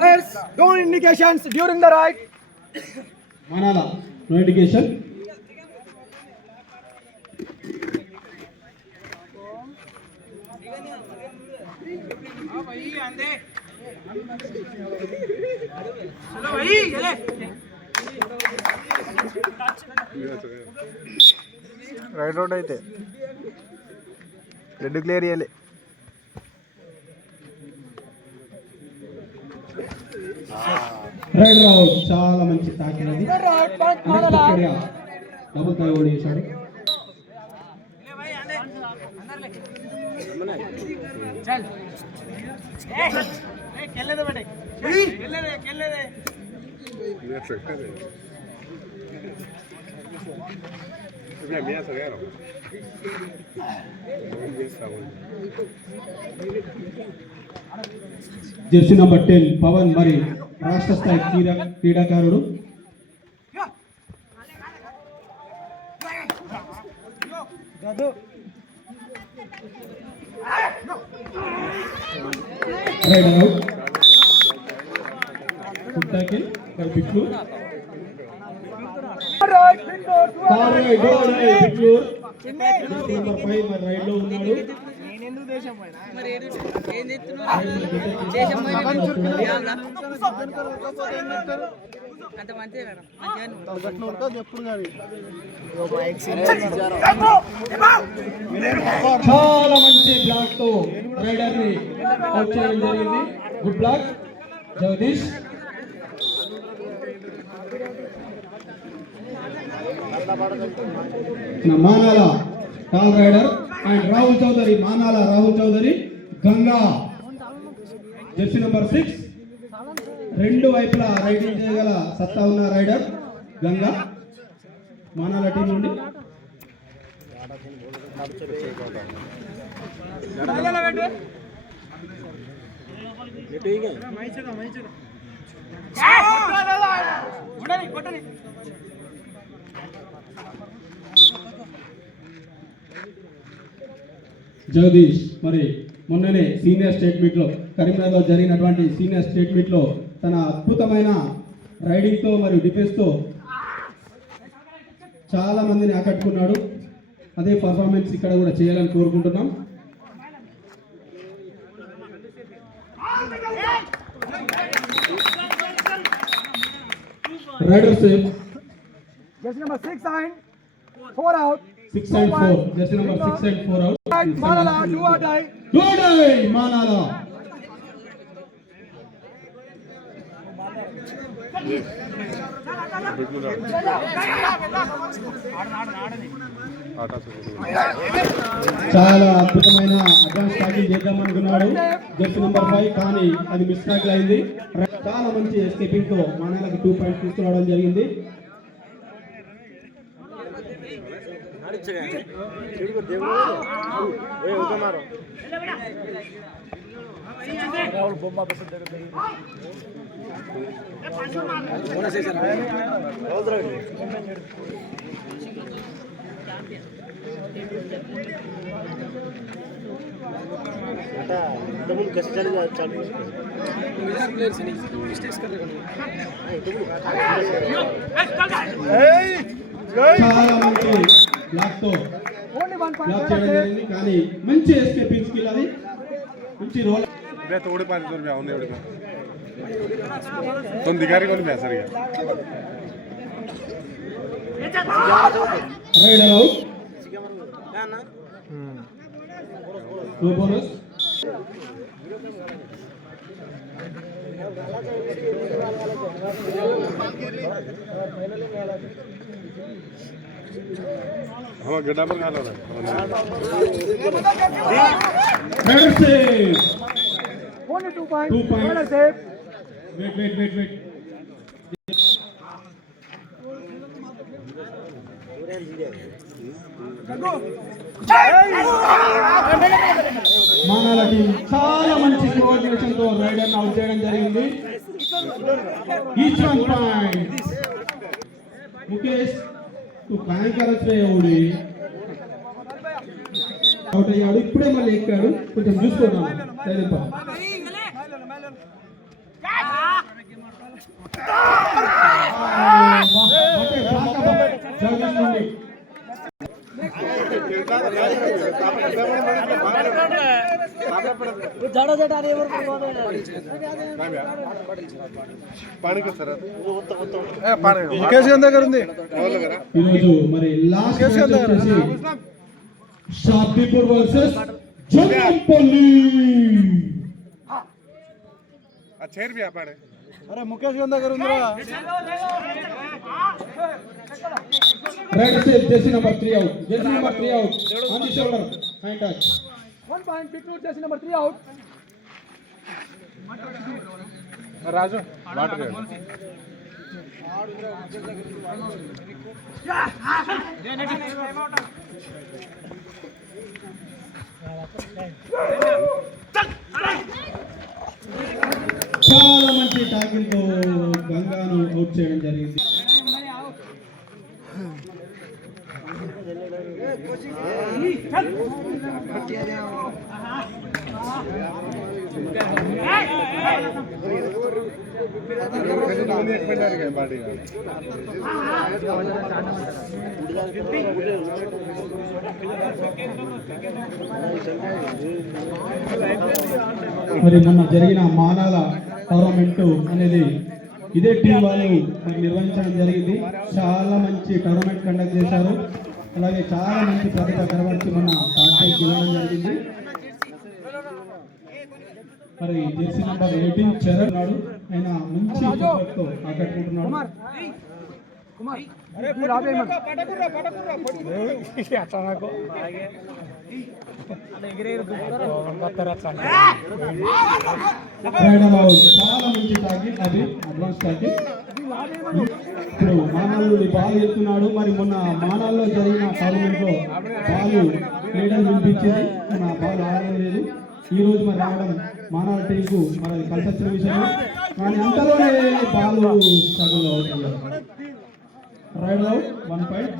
Players, no indications during the ride. Manala, no indication. Right రోడ్ అయితే రెడ్ clear చేయాలి. రైడ్ రావు చాలా మంచి తాకినది. డబుల్ టై ఓడేశాడు. జెర్సీ నంబర్ 10 పవన్ మరి రాష్ట్ర స్థాయి క్రీడాకారుడు. Raider out. కుట్టాకి కల్పిట్లు నంబర్ 5 మరి రైడ్ లో ఉన్నాడు. చాలా మంచి బ్లాక్ తో రైడర్ ని అవుట్ చేయడం జరిగింది. Good block Jagdish. మానాల టాల్ రైడర్ అండ్ రాహుల్ చౌదరి. మానాల రాహుల్ చౌదరి గంగా జెర్సీ నంబర్ 6 రెండు వైపులా రైడింగ్ చేయగల సత్తా ఉన్న రైడర్ గంగా మానాల టీం నుండి. జగదీష్ మరి మొన్ననే సీనియర్ స్టేట్ మీట్ లో కరీంనగర్లో జరిగినటువంటి సీనియర్ స్టేట్ మీట్ లో తన అద్భుతమైన రైడింగ్ తో మరియు డిఫెన్స్ తో చాలా మందిని ఆకట్టుకున్నాడు. అదే పర్ఫార్మెన్స్ ఇక్కడ కూడా చేయాలని కోరుకుంటున్నాం. Rider safe. Jersey number 6 and 4 out. 6 and 4. Jersey number 6 and 4 out. Manala, do or die. Do or die, Manala. చాలా అద్భుతమైన అడ్వాన్స్ స్టార్టింగ్ చేద్దామనుకున్నాడు జెర్సీ నంబర్ 5 కానీ అది మిస్ ట్రాక్ అయింది. చాలా మంచి ఎస్కేపింగ్ తో మానాలకి 2 పాయింట్స్ తీసుకురావడం జరిగింది. చాలా మంచి బ్లాక్ తో బ్లాక్ చేయడం జరిగింది కానీ మంచి ఎస్కేపింగ్ స్కిల్ అది. మంచి రోల్. थोड़े 500 रुपया होने वाले तुम दिखारी कौन पैसा रिया రైడర్ అవుట్. No bonus. हम गड्ढा पर खा लो रे raider save. Only 2 points. 2 points. Riders safe. Wait. మానాల టీం చాలా మంచి కోఆర్డినేషన్ తో రైడర్ అవుట్ చేయడం జరిగింది. Each one point. ముఖేష్ భయంకర శ్రేయుడి అవుట్ అయ్యాడు. ఇప్పుడే మళ్ళీ ఎక్కాడు. కొంచెం చూసుకున్నాం ఈరోజు మరి లాస్ట్ వచ్చేసి షాద్లీపూర్ వర్సెస్ జగంపల్లి. చైర్ भी पाड़े अरे मुकेश के अंदर करूंगा right save Jersey number 3 out. Jersey number 3 out on the shoulder hand touch 1 point pick to jersey number 3 out. राजू वाटर చాలా మంచి టాకిల్ తో గంగాను అవుట్ చేయడం జరిగింది. మరి మొన్న జరిగిన మానాల టోర్నమెంట్ అనేది ఇదే టీం వాళ్ళు మరి నిర్వహించడం జరిగింది. చాలా మంచి టోర్నమెంట్ కండక్ట్ చేశారు. అలాగే చాలా మంచి ప్రతిభ కనబడిచి మొన్న టార్గెట్ గెలవడం జరిగింది. మరి జెర్సీ నంబర్ 18 చరణ్ నాడు ఆయన మంచి తో ఆకట్టుకుంటున్నాడు. చాలా మంచి టార్గెట్, అది అడ్వాన్స్ టార్గెట్. ఇప్పుడు మానాలు బాల్ ఎత్తున్నాడు. మరి మొన్న మానాల్లో జరిగిన టోర్నమెంట్ లో బాల్ లీడర్ వినిపించింది, మన బాల్ ఆడడం లేదు. ఈ రోజు మరి రావడం మానవ టీంకు మరి కలిసి వచ్చిన విషయం. కానీ అంతలోనే బాల్ స్ట్రగుల్ అవుతుంది. Raid out 1 point.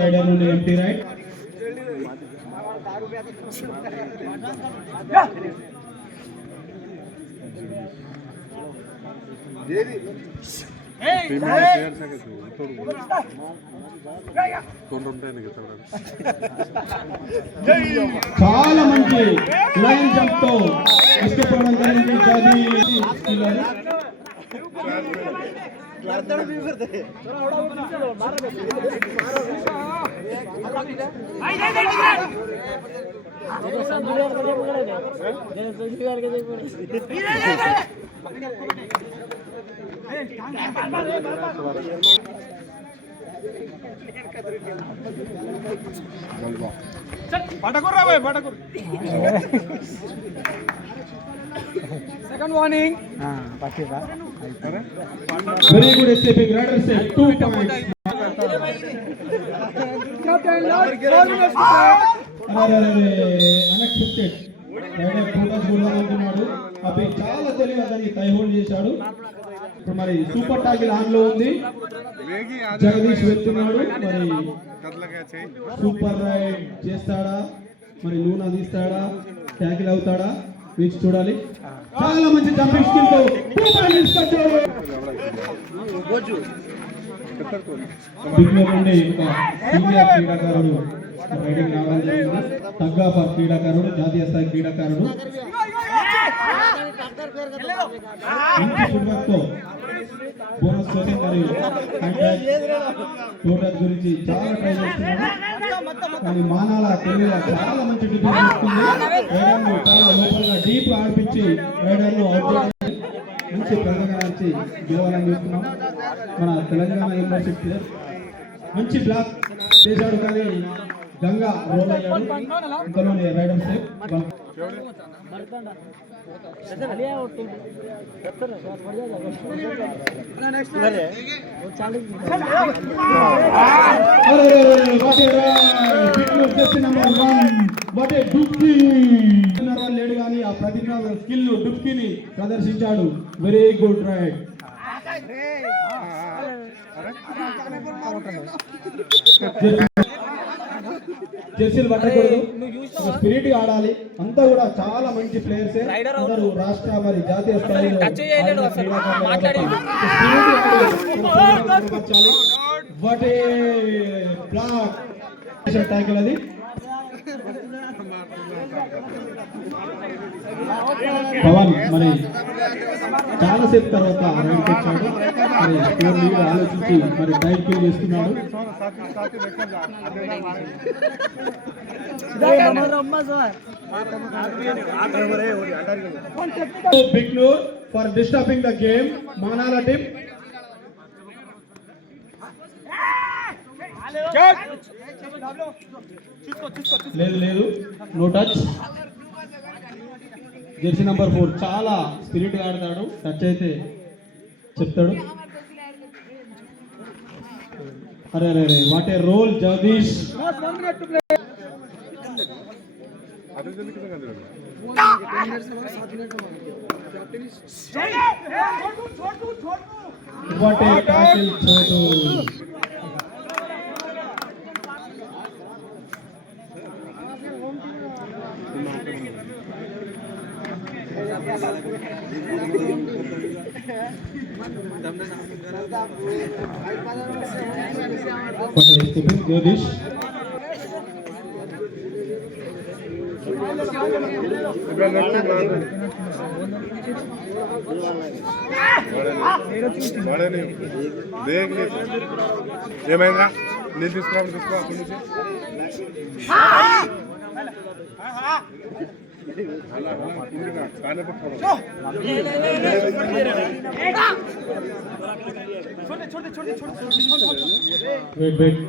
రైడర్ నుండి ఎంటీ రైట్. చాలా మంచి లైన్ జంప్ తో ఇష్టపడడం జరిగింది. Second warning. Very good escaping. Rider save 2 points. Captain Lord. Unexpected. Raider focus గుర్రాలనుకున్నాడు. అవి చాలా తెలివిగా దాన్ని టై హోల్డ్ చేశాడు. ఇప్పుడు మరి సూపర్ టాకిల్ ఆన్ లో ఉంది. జగదీష్ వెళ్తున్నాడు. మరి సూపర్ రైడ్ చేస్తాడా, మరి నూనె తీస్తాడా, ట్యాకిల్ అవుతాడా వీచి చూడాలి. చాలా మంచి జంపింగ్ స్కిల్ తో 2 పాయింట్స్ కట్టాడు. బిగ్నర్ నుండి ఒక సీనియర్ క్రీడాకారుడు రైడింగ్ రావడం జరిగింది. తగ్గాపర్ క్రీడాకారుడు, జాతీయ స్థాయి క్రీడాకారుడు. మంచి ఫుట్వర్క్ తో బోనస్ కోసం మరియు టోటల్ గురించి చాలా ట్రై చేస్తున్నాడు. కానీ మానాల తెలుగులో చాలా మంచి డిఫెన్స్ ఇస్తుంది. రైడర్ను చాలా లోపల డీప్ ఆడిపించి రైడర్ను అవుట్ చేయాలి. మంచి ప్రదర్శించి గెలవాలని చూస్తున్నాం. మన తెలంగాణ యూనివర్సిటీ మంచి బ్లాక్ చేశాడు, కానీ గంగా రోల్ అయ్యాడు. ఇంతలోనే రైడర్ సేఫ్. లేడు కానీ ఆ ప్రతిజ్ఞ స్కిల్ డుక్కిని ప్రదర్శించాడు. Very good raid. జెర్సీలు పట్టకూడదు, స్పిరిట్ ఆడాలి. అంతా కూడా చాలా మంచి ప్లేయర్స్, అందరూ రాష్ట్ర మరి జాతీయ స్థాయిలో వాట్ ఏ బ్లాక్ ట్యాకిల్ అది. పవన్ మరి చాలా సేపు తర్వాత రైడ్కి వచ్చాడు. మరి స్కోర్ లీడ్ ఆలోచించి మరి రైడ్ ప్లే చేస్తున్నాడు. బిగ్నూర్ for disturbing the game. Manala team లేదు లేదు, నో టచ్. జెర్సీ నంబర్ 4 చాలా స్పిరిట్ గా ఆడతాడు. టచ్ అయితే చెప్తాడు. అరే అరే అరే, what a roll Jagdish. What a tackle Chotu. Jagdish ఏమైందా? నేను తీసుకురావడం తీసుకో అక్కడి నుంచి. Wait wait